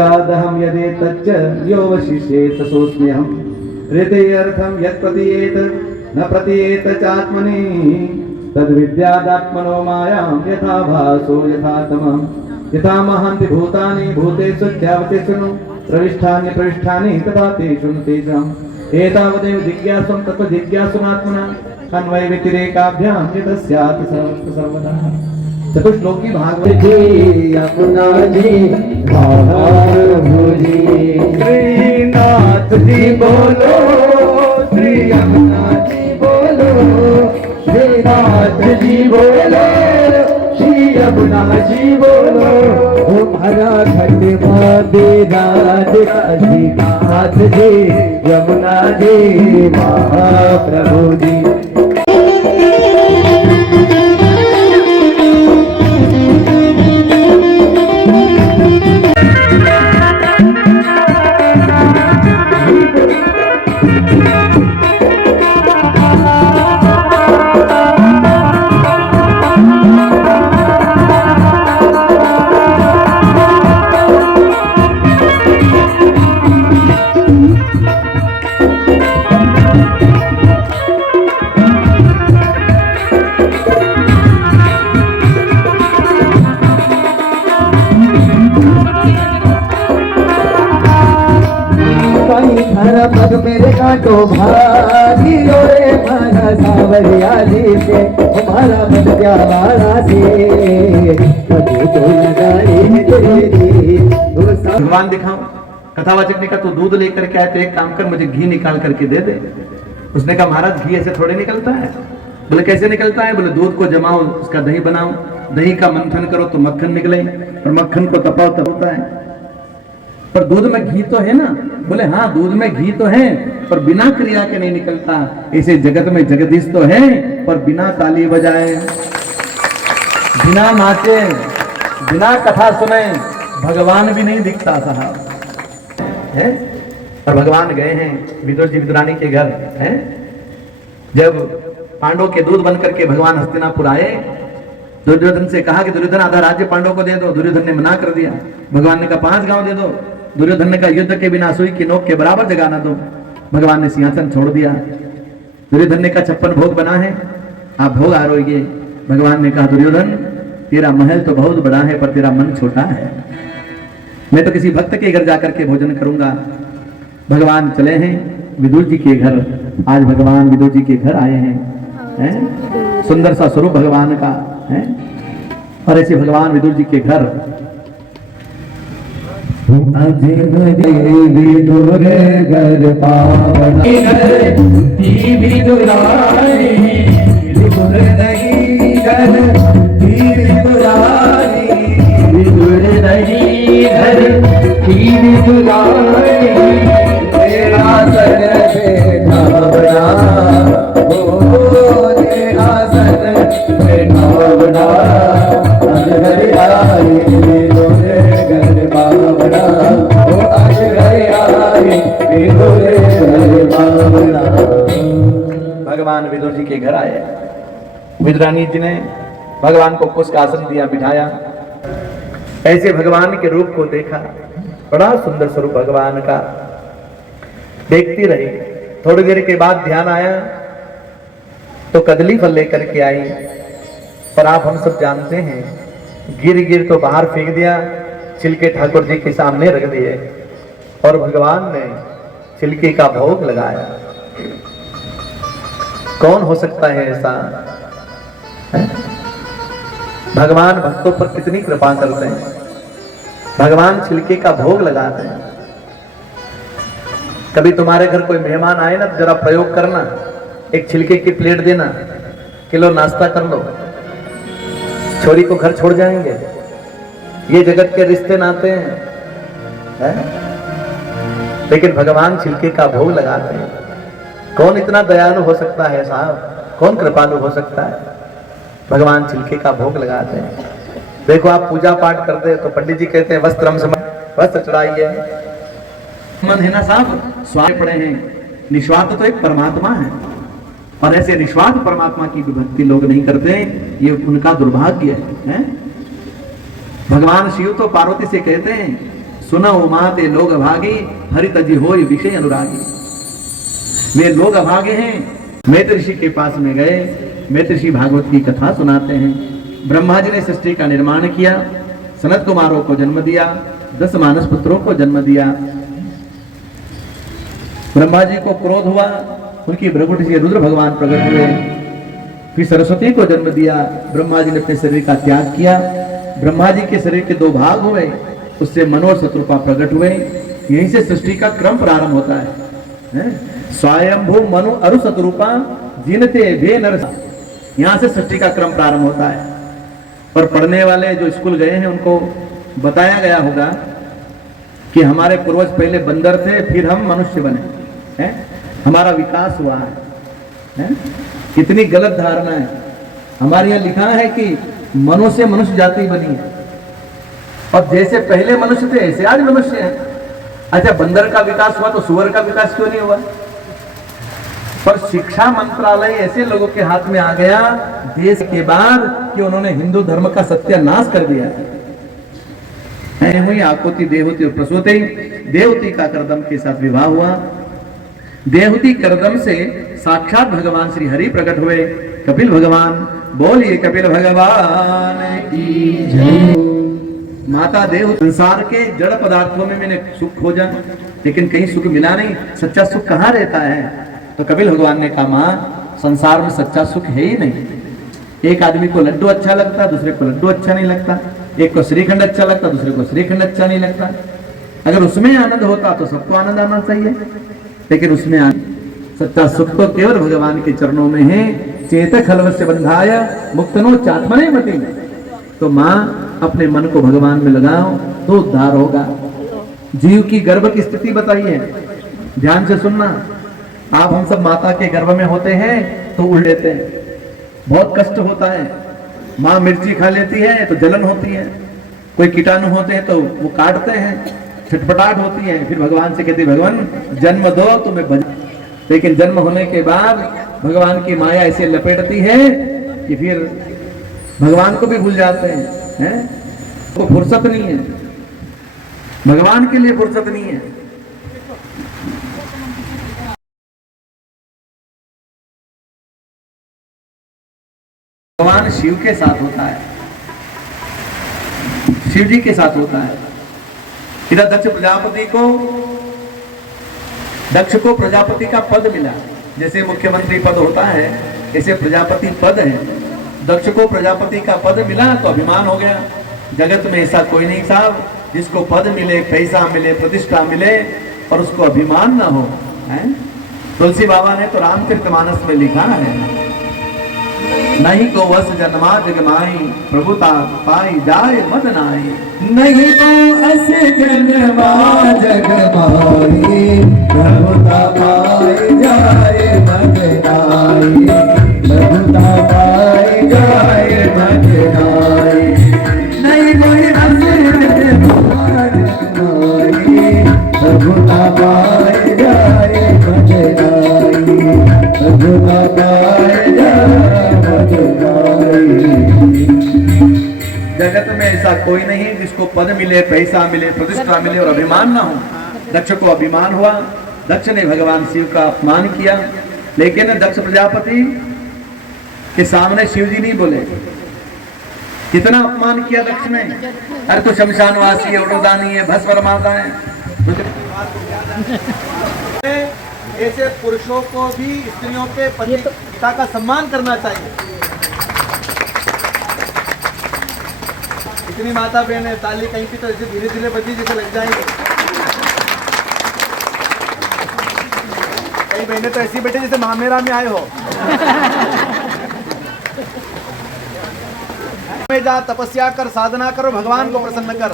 हम यदेतच्च यो वशिष्येत सोऽस्म्यहम् ऋतेऽर्थं यत् प्रतीयेत न प्रतीयेत चात्मनि तद्विद्यादात्मनो मायां यथा भासो यथा तमः यथा महान्ति भूतानि भूतेषु च्यावतेषु प्रविष्टानि प्रविष्टानि तथा तेषु तेषाम् एतावदेव जिज्ञासुं तत्त्वजिज्ञासुनात्मना अन्वय व्यतिरेकाभ्यां यतस्यात् सर्वदा। चतुश्लोकी भागवत यमुना जी महाभुजी श्रीनाथ जी बोलो श्री यमुना जी बोलो श्रीनाथ जी बोलो श्री यमुना जी बोलो हमारा खंड महाराज काशीनाथ जी यमुना जी महाप्रभु जी। पग मेरे काटो भागी रे माना सावरिया जी से हमारा मन प्यारा से कभी तो लगाए भगवान दिखाओ। कथावाचक ने कहा तू दूध लेकर के आए तो एक काम कर मुझे घी निकाल करके दे दे। उसने कहा महाराज घी ऐसे थोड़े निकलता है। बोले कैसे निकलता है? बोले दूध को जमाओ उसका दही बनाओ, दही का मंथन करो तो मक्खन निकले और मक्खन को तपाओ तब होता है। पर दूध में घी तो है ना? बोले हाँ दूध में घी तो है पर बिना क्रिया के नहीं निकलता। इसे जगत में जगदीश तो है पर बिना ताली बजाए, बिना नाचे, बिना कथा सुने भगवान भी नहीं दिखता साहब है। और भगवान गए हैं विदुर जी विदुरानी के घर हैं। जब पांडवों के दूध बन करके भगवान हस्तिनापुर आए, दुर्योधन से कहा कि दुर्योधन आधा राज्य पांडवों को दे दो। दुर्योधन ने मना कर दिया। भगवान ने कहा 5 गांव दे दो। दुर्योधन ने कहा युद्ध के बिना सुई की नोक के बराबर जगह ना दो। भगवान ने सिंहासन छोड़ दिया। दुर्योधन ने कहा 56 भोग बना है, आप भोग आरोगे। भगवान ने कहा दुर्योधन तेरा महल तो बहुत बड़ा है पर तेरा मन छोटा है। मैं तो किसी भक्त के घर जाकर के भोजन करूंगा। भगवान चले हैं विदुर जी के घर। आज भगवान विदुर जी के घर आए हैं। सुंदर सा स्वरूप भगवान का है। और ऐसे भगवान विदुर जी के घर विदुर घर पावन विदुरानी विदुर नहीं घर विदुरानी विदुर नहीं घर विदुरानी तेरा सन बैठा बना हो तेरा सन बैठा बना अजगर आए विदुर घर पावना ओ अजगर आए विदुर घर पावना। भगवान विदुर जी के घर आए। विदुरानी जी ने भगवान को कुछ आसन दिया, बिठाया। ऐसे भगवान के रूप को देखा। बड़ा सुंदर स्वरूप भगवान का। देखती रही। थोड़ी देर के बाद ध्यान आया तो कदली फल लेकर के आई। पर आप हम सब जानते हैं गिर गिर तो बाहर फेंक दिया, छिलके ठाकुर जी के सामने रख दिए और भगवान ने छिलके का भोग लगाया। कौन हो सकता है ऐसा? भगवान भक्तों पर कितनी कृपा करते हैं। भगवान छिलके का भोग लगाते हैं। कभी तुम्हारे घर कोई मेहमान आए ना तो जरा प्रयोग करना, एक छिलके की प्लेट देना, किलो नाश्ता कर लो। छोरी को घर छोड़ जाएंगे। ये जगत के रिश्ते नाते हैं। लेकिन भगवान छिलके का भोग लगाते हैं। कौन इतना दयालु हो सकता है साहब? कौन कृपालु हो सकता है? भगवान छिलके का भोग लगाते हैं। देखो आप पूजा पाठ करते हैं तो पंडित जी कहते हैं वस्त्र चढ़ाइए। मन है ना साहब, स्वार्थ पड़े हैं। निस्वार्थ तो एक परमात्मा है और ऐसे निस्वार्थ परमात्मा की भक्ति लोग नहीं करते। ये उनका दुर्भाग्य है। भगवान शिव तो पार्वती से कहते हैं सुनहु माते लोग अभागे, हरि तजि होय विषय अनुरागी। वे लोग अभागे हैं। मैत्र ऋषि के पास में गए, मैत्र ऋषि भागवत की कथा सुनाते हैं। ब्रह्मा जी ने सृष्टि का निर्माण किया, सनत कुमारों को जन्म दिया, 10 मानस पुत्रों को जन्म दिया। ब्रह्मा जी को क्रोध हुआ, उनकी भ्रगुट से रुद्र भगवान प्रकट हुए। फिर सरस्वती को जन्म दिया। ब्रह्मा जी ने अपने शरीर का त्याग किया। ब्रह्मा जी के शरीर के 2 भाग हुए, उससे मनो और शत्रुपा प्रकट हुए। यहीं से सृष्टि का क्रम प्रारंभ होता है। स्वयंभू मनु अरु शत्रुपा जिनते भे नर, यहां से सृष्टि का क्रम प्रारंभ होता है। और पढ़ने वाले जो स्कूल गए हैं उनको बताया गया होगा कि हमारे पूर्वज पहले बंदर थे, फिर हम मनुष्य बने हैं, हमारा विकास हुआ है। कितनी गलत धारणा है। हमारे यहाँ लिखा है कि मनु से मनुष्य जाति बनी है, और जैसे पहले मनुष्य थे ऐसे आज मनुष्य है। अच्छा, बंदर का विकास हुआ तो सुअर का विकास क्यों नहीं हुआ? पर शिक्षा मंत्रालय ऐसे लोगों के हाथ में आ गया देश के बाद कि उन्होंने हिंदू धर्म का सत्यानाश कर दिया। हुई आकुति देवती और प्रसूति। देवती का करदम के साथ विवाह हुआ। देवती करदम से साक्षात भगवान श्री हरि प्रकट हुए। कपिल भगवान, बोलिए कपिल भगवान की जय। माता देव, संसार के जड़ पदार्थों में मैंने सुख खोजा, लेकिन कहीं सुख मिला नहीं। सच्चा सुख कहाँ रहता है? तो कपिल भगवान ने कहा, मां, संसार में सच्चा सुख है ही नहीं। एक आदमी को लड्डू अच्छा लगता, दूसरे को लड्डू अच्छा नहीं लगता। एक को श्रीखंड अच्छा लगता, दूसरे को श्रीखंड अच्छा नहीं लगता। अगर उसमें आनंद होता तो सबको आनंद आना चाहिए, लेकिन उसमें सच्चा सुख तो केवल भगवान के चरणों में है। चेत खलवस्य बंधाय मुक्तनो चात्मने मति। तो मां, अपने मन को भगवान में लगाओ तो उद्धार होगा। जीव की गर्भ की स्थिति बताइए, ध्यान से सुनना। आप हम सब माता के गर्भ में होते हैं तो उड़ लेते हैं, बहुत कष्ट होता है। माँ मिर्ची खा लेती है तो जलन होती है, कोई कीटाणु होते हैं तो वो काटते हैं, छटपटाहट होती है। फिर भगवान से कहती, भगवान जन्म दो तो मैं भज। लेकिन जन्म होने के बाद भगवान की माया ऐसे लपेटती है कि फिर भगवान को भी भूल जाते हैं। तो फुर्सत नहीं है, भगवान के लिए फुर्सत नहीं है। भगवान शिव के साथ होता है, शिव जी के साथ होता है। इधर दक्ष को प्रजापति का पद मिला। जैसे मुख्यमंत्री पद होता है, ऐसे प्रजापति पद है। दक्ष को प्रजापति का पद मिला तो अभिमान हो गया। जगत में ऐसा कोई नहीं साहब जिसको पद मिले, पैसा मिले, प्रतिष्ठा मिले और उसको अभिमान ना हो। तुलसी बाबा ने तो रामचरितमानस में लिखा है, नहीं को वस जन्मा जगमाई, प्रभुता पाई जाए मद नाई। नहीं तो ऐसे जन्मा जगमाई, प्रभुता पाई जाए मद नाई, प्रभुता पाई जाए मद नाई। नहीं कोई ऐसे जन्मा जगमाई, प्रभुता पाई जाए मद नाई, प्रभुता पाई जाए। जगत में ऐसा कोई नहीं जिसको पद मिले, पैसा मिले, प्रतिष्ठा मिले और अभिमान ना हो। दक्ष को अभिमान हुआ, दक्ष ने भगवान शिव का अपमान किया। लेकिन दक्ष प्रजापति के सामने शिव जी नहीं बोले। कितना अपमान किया दक्ष ने। अरे तो शमशानवासी है, उड़ोदानी है, भस्म रमाता है। ऐसे पुरुषों को भी स्त्रियों के पिता का सम्मान करना चाहिए। इतनी माता बहन है, ताली कहीं की तो ऐसे धीरे धीरे बजी जैसे लग जाएंगे। कई बहनें तो ऐसी बैठे जैसे मामेरा में आए हो। में जा, तपस्या कर, साधना करो, भगवान को प्रसन्न कर,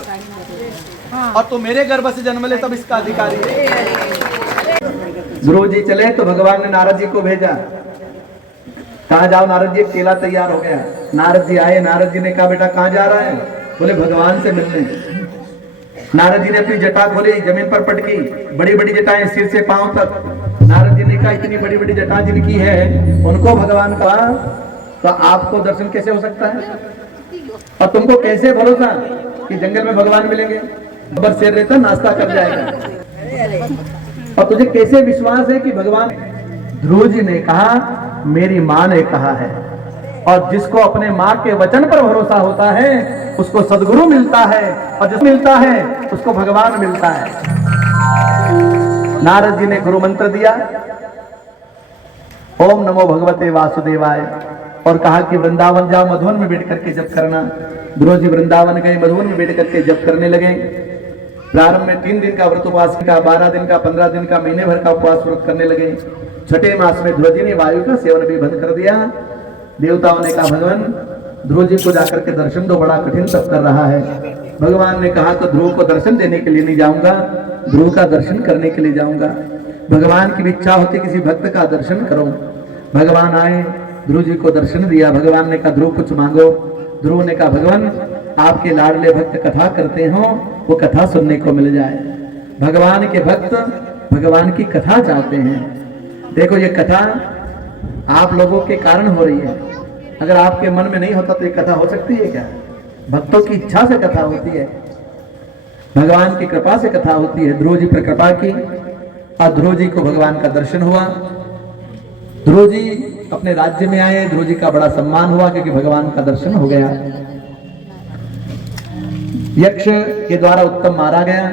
और तू मेरे गर्भ से जन्म ले तब इसका अधिकारी है। गुरु जी चले तो भगवान ने नारद जी को भेजा। कहा जाओ नारद जी, केला तैयार हो गया। नारद जी आए। नारद जी ने कहा, बेटा कहाँ जा रहा है? बोले भगवान से मिलने। नारद जी ने अपनी जटा खोली, जमीन पर पटकी, बड़ी बड़ी जटाएं सिर से पांव तक। नारद जी ने कहा, इतनी बड़ी बड़ी जटा जिनकी है उनको भगवान का, तो आपको दर्शन कैसे हो सकता है? और तुमको कैसे भरोसा कि जंगल में भगवान मिलेंगे? बस शेर रहता नाश्ता कर जाएगा। और तुझे कैसे विश्वास है कि भगवान? ध्रुव जी ने कहा मेरी माँ ने कहा है, और जिसको अपने माँ के वचन पर भरोसा होता है उसको सदगुरु मिलता है, और जिसको मिलता है उसको भगवान मिलता है। नारद जी ने गुरु मंत्र दिया, ओम नमो भगवते वासुदेवाय, और कहा कि वृंदावन जाओ, मधुवन में बैठ करके जप करना। ध्रुव जी वृंदावन गए, मधुवन में बैठ करके जप करने लगे। प्रारंभ में 3 दिन का व्रत उपवास का, 12 दिन का, 15 दिन का, महीने भर का उपवास व्रत करने लगे। छठे मास में ध्रुव जी ने वायु का सेवन भी बंद कर दिया। देवताओं ने कहा भगवान ध्रुव जी को जाकर के दर्शन दो, बड़ा कठिन तप कर रहा है। भगवान ने कहा तो ध्रुव को दर्शन देने के लिए नहीं जाऊंगा, ध्रुव का दर्शन करने के लिए जाऊंगा। भगवान की इच्छा होती किसी भक्त का दर्शन करो। भगवान आए, ध्रुव जी को दर्शन दिया। भगवान ने कहा ध्रुव कुछ मांगो। ध्रुव ने कहा भगवान आपके लाडले भक्त कथा करते हो, वो कथा सुनने को मिल जाए। भगवान के भक्त भगवान की कथा चाहते हैं। देखो ये कथा आप लोगों के कारण हो रही है, अगर आपके मन में नहीं होता तो ये कथा हो सकती है क्या? भक्तों की इच्छा से कथा होती है, भगवान की कृपा से कथा होती है। ध्रुव जी पर कृपा की और ध्रुव जी को भगवान का दर्शन हुआ। ध्रुव जी अपने राज्य में आए, ध्रुव जी का बड़ा सम्मान हुआ क्योंकि भगवान का दर्शन हो गया। यक्ष के द्वारा उत्तम मारा गया।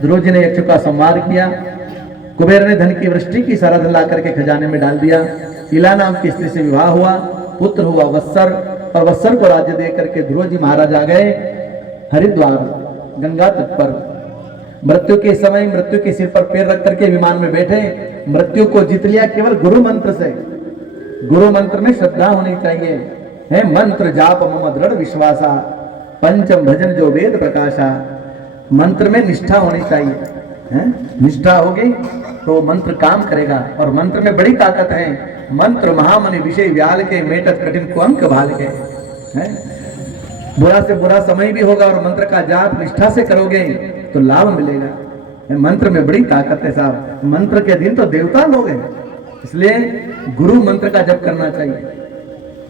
ध्रुव जी ने यक्ष का संहार किया। कुबेर ने धन की वृष्टि की सरहद ला करके खजाने में डाल दिया। इला नाम की स्त्री से विवाह हुआ, पुत्र हुआ वत्सर, और वत्सर को राज्य दे करके ध्रुव जी महाराज आ गए हरिद्वार गंगा तट पर। मृत्यु के समय मृत्यु के सिर पर पैर रख करके विमान में बैठे, मृत्यु को जीत लिया केवल गुरु मंत्र से। गुरु मंत्र में श्रद्धा होनी चाहिए, है मंत्र जाप मम दृढ़ विश्वासा, पंचम भजन जो वेद प्रकाशा। मंत्र में निष्ठा होनी चाहिए, है? निष्ठा होगी तो मंत्र काम करेगा। और मंत्र में बड़ी ताकत है। मंत्र महामनि विषय व्याल के, मेटत कठिन को अंक भाल के, है? बुरा से बुरा समय भी होगा और मंत्र का जाप निष्ठा से करोगे तो लाभ मिलेगा। मंत्र में बड़ी ताकत है साहब। मंत्र के दिन तो देवता लोग हैं, इसलिए गुरु मंत्र का जप करना चाहिए।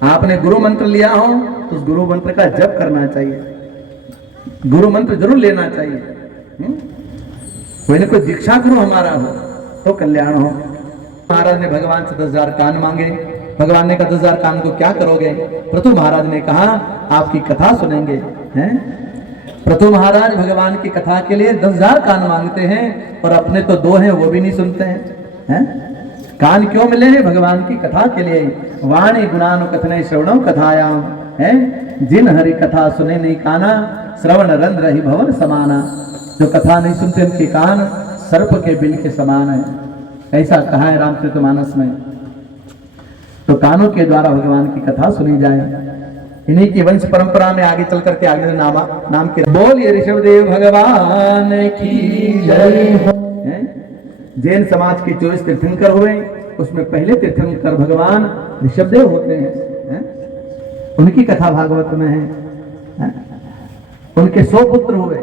आपने गुरु मंत्र लिया हो तो उस गुरु मंत्र का जप करना चाहिए, गुरु मंत्र जरूर लेना चाहिए। कोई ना कोई दीक्षा गुरु हमारा हो तो कल्याण हो। महाराज ने भगवान से 10,000 कान मांगे। भगवान ने कहा 10,000 कान को क्या करोगे? पृथु महाराज ने कहा आपकी कथा सुनेंगे, हैं? पृथु महाराज भगवान की कथा के लिए 10,000 कान मांगते हैं और अपने तो 2 हैं, वो भी नहीं सुनते हैं। कान क्यों मिले हैं? भगवान की कथा के लिए। वाणी गुणानु कथने श्रवणों कथायाम, है? जिन हरि कथा सुने नहीं काना, श्रवण रंध्र ही भवन समाना। जो कथा नहीं सुनते उनके कान सर्प के बिल के समान है, ऐसा कहा है रामचरितमानस में। तो कानों के द्वारा भगवान की कथा सुनी जाए। इन्हीं की वंश परंपरा में आगे चल करके आगे नाम के बोलिए ऋषभदेव भगवान की जय हो। जैन समाज के 24 तीर्थंकर हुए, उसमें पहले तीर्थंकर भगवान ऋषभदेव होते हैं। उनकी कथा भागवत में है। उनके 100 पुत्र हुए।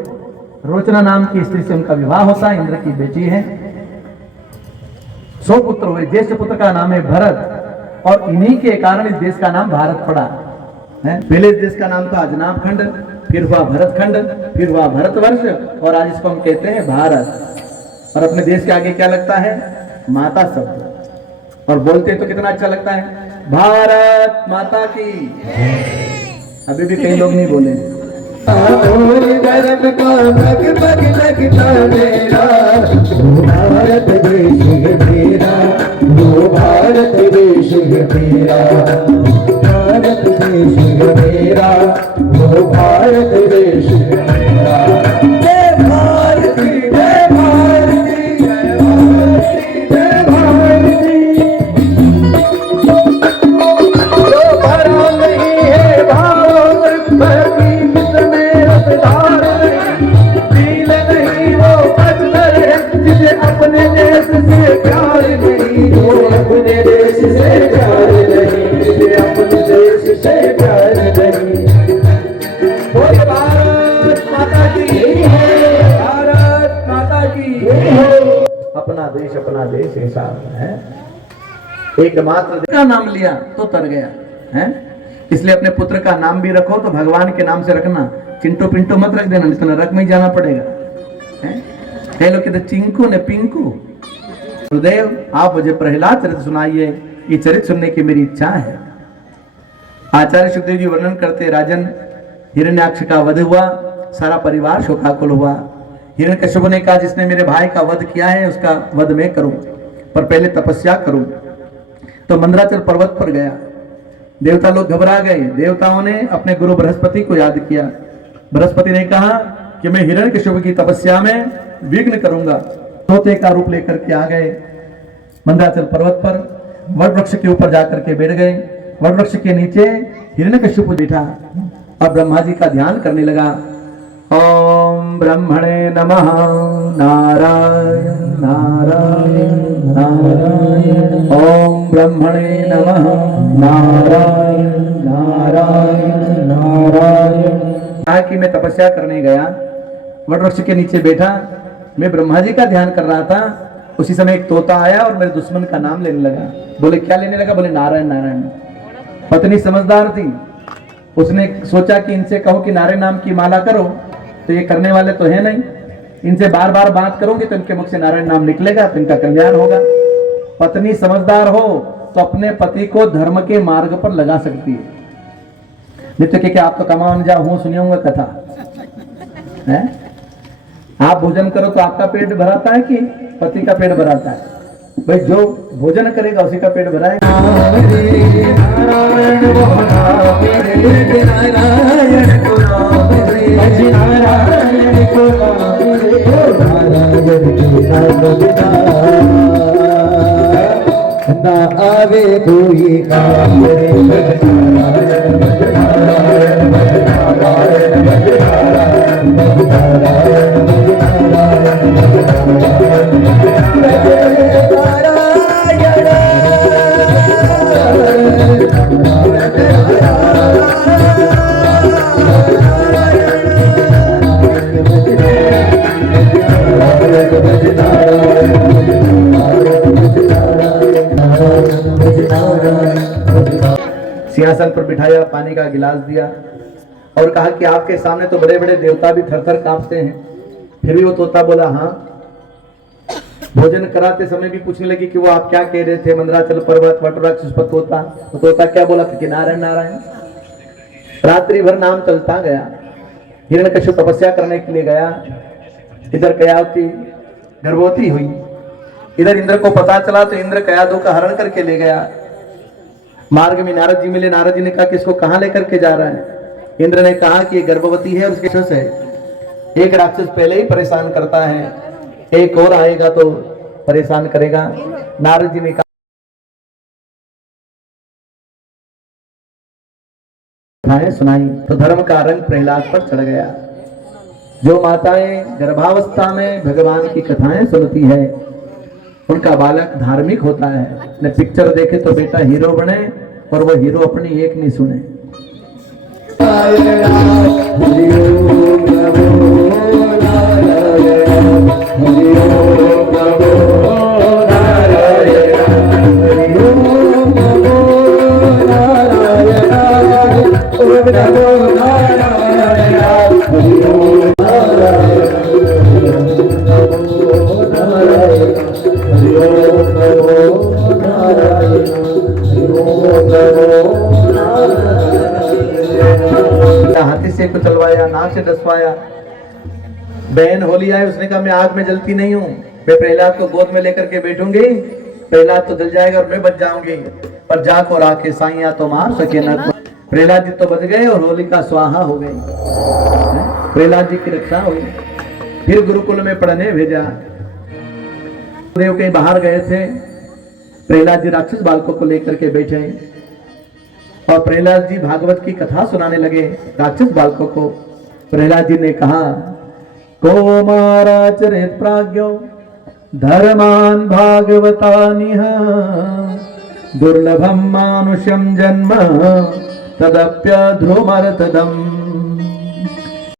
रोचना नाम की स्त्री से उनका विवाह होता है, इंद्र की बेटी है। 100 पुत्र हुए। ज्येष्ठ पुत्र का नाम है भरत, और इन्हीं के कारण इस देश का नाम भारत पड़ा है। पहले इस देश का नाम था अजनाब खंड, फिर हुआ भरत खंड, फिर हुआ भारतवर्ष, और आज इसको हम कहते हैं भारत। और अपने देश के आगे क्या लगता है? माता शब्द। और बोलते तो कितना अच्छा लगता है, भारत माता की। अभी भी कई लोग नहीं बोले। गर्भ का पग पग लगता मेरा, भारत देश है मेरा, वो भारत देश है मेरा, भारत देश है मेरा, वो भारत देश है मेरा। जय भारती जय भारती जय भारती जय भारती। जो भरा नहीं है भाव भरती अपने देश से प्यार नहीं, जो अपने देश से प्यार नहीं, जिसे अपने देश से प्यार नहीं। बोले भारत माता की है, भारत माता की है। अपना देश ऐसा है। एकमात्र का नाम लिया तो तर गया है। इसलिए अपने पुत्र का नाम भी रखो तो भगवान के नाम से रखना, चिंटू पिंटू मत रख देना, नहीं तो नरक में ही जाना पड़ेगा। कई लोग कहते चिंकू ने पिंकू। गुरुदेव आप मुझे प्रहलाद चरित्र सुनाइए, ये चरित्र सुनने की मेरी इच्छा है। आचार्य सुखदेव जी वर्णन करते, राजन हिरण्याक्ष का वध हुआ, सारा परिवार शोकाकुल हुआ। हिरण्यकश्यप ने कहा जिसने मेरे भाई का वध किया है उसका वध मैं करूं, पर पहले तपस्या करूं। तो मंदराचल पर्वत पर गया। देवता लोग घबरा गए। देवताओं ने अपने गुरु बृहस्पति को याद किया। बृहस्पति ने कहा कि मैं हिरण्यकश्यप की तपस्या में विघ्न करूंगा। तोते का रूप लेकर के आ गए। मंदराचल पर्वत पर वट वृक्ष के ऊपर जाकर के बैठ गए। वट वृक्ष के नीचे हिरण्यकश्यप बैठा और ब्रह्मा जी का ध्यान करने लगा। ओम ब्रह्मणे नमः, नारायण नारायण नारायण। ओम ब्रह्मणे नमः, नारायण नारायण नारायण। कहा कि मैं तपस्या करने गया, वट वृक्ष के नीचे बैठा, मैं ब्रह्मा जी का ध्यान कर रहा था। उसी समय एक तोता आया और मेरे दुश्मन का नाम लेने लगा। बोले क्या लेने लगा? बोले नारायण नारायण। पत्नी समझदार थी, उसने सोचा कि इनसे कहो कि नारायण नाम की माला करो, तो ये करने वाले तो है नहीं, इनसे बार बार बात करोगे तो इनके मुख से नारायण नाम निकलेगा तो इनका कल्याण होगा। पत्नी समझदार हो तो अपने पति को धर्म के मार्ग पर लगा सकती है। नित्य के आप तो कमाओ जा हूं सुनियोंगा कथा है? आप भोजन करो तो आपका पेट भराता है कि पति का पेट भराता है? भाई जो भोजन करेगा उसी का पेट भराएगा। ना आवे कोई काम सिंहासन पर बिठाया, पानी का गिलास दिया और कहा कि आपके सामने तो बड़े बड़े देवता भी थर थर कांपते हैं, फिर भी वो तोता बोला हाँ। भोजन कराते समय भी पूछने लगी कि वो आप क्या कह रहे थे? मंदराचल पर्वत वट वृक्ष उस पर तोता, तो तोता क्या बोला था कि नारायण नारायण। रात्रि भर नाम चलता गया। हिरण्यकश्यप तपस्या करने के लिए गया। इधर कयावती गर्भवती हुई। इधर इंद्र को पता चला तो इंद्र कयादू का हरण करके ले गया। मार्ग में नारद जी मिले। नारद जी ने कहा कि इसको कहां लेकर के जा रहा है? इंद्र ने कहा कि ये गर्भवती है और उसके राक्षस है। एक राक्षस पहले ही परेशान करता है, एक और आएगा तो परेशान करेगा। नारद जी ने कहा सुनाई तो धर्म का रंग प्रहलाद पर चढ़ गया। जो माताएं गर्भावस्था में भगवान की कथाएं सुनती है उनका बालक धार्मिक होता है। न पिक्चर देखे तो बेटा हीरो बने और वो हीरो अपनी एक नहीं सुने। हाथी से कुचलवाया, नाक से डसवाया। बहन होली आई, उसने कहा मैं आग में जलती नहीं हूँ, मैं प्रहलाद को गोद में लेकर के बैठूंगी, प्रहलाद तो जल जाएगा और मैं बच जाऊंगी, पर जाको राखे साइया तो मार सके ना। प्रहलाद जी तो बच गए और होलिका स्वाहा हो गई। प्रहलाद जी की रक्षा हुई। फिर गुरुकुल में पढ़ने भेजा। देव कहीं बाहर गए थे। प्रहलाद जी राक्षस बालकों को लेकर के बैठे और प्रहलाद जी भागवत की कथा सुनाने लगे राक्षस बालकों को। प्रहलाद जी ने कहा कौमाराचरित प्राज्ञो धर्मान भागवतानिह दुर्लभम मानुष्यम जन्म तदप्य ध्रुमर्थदम।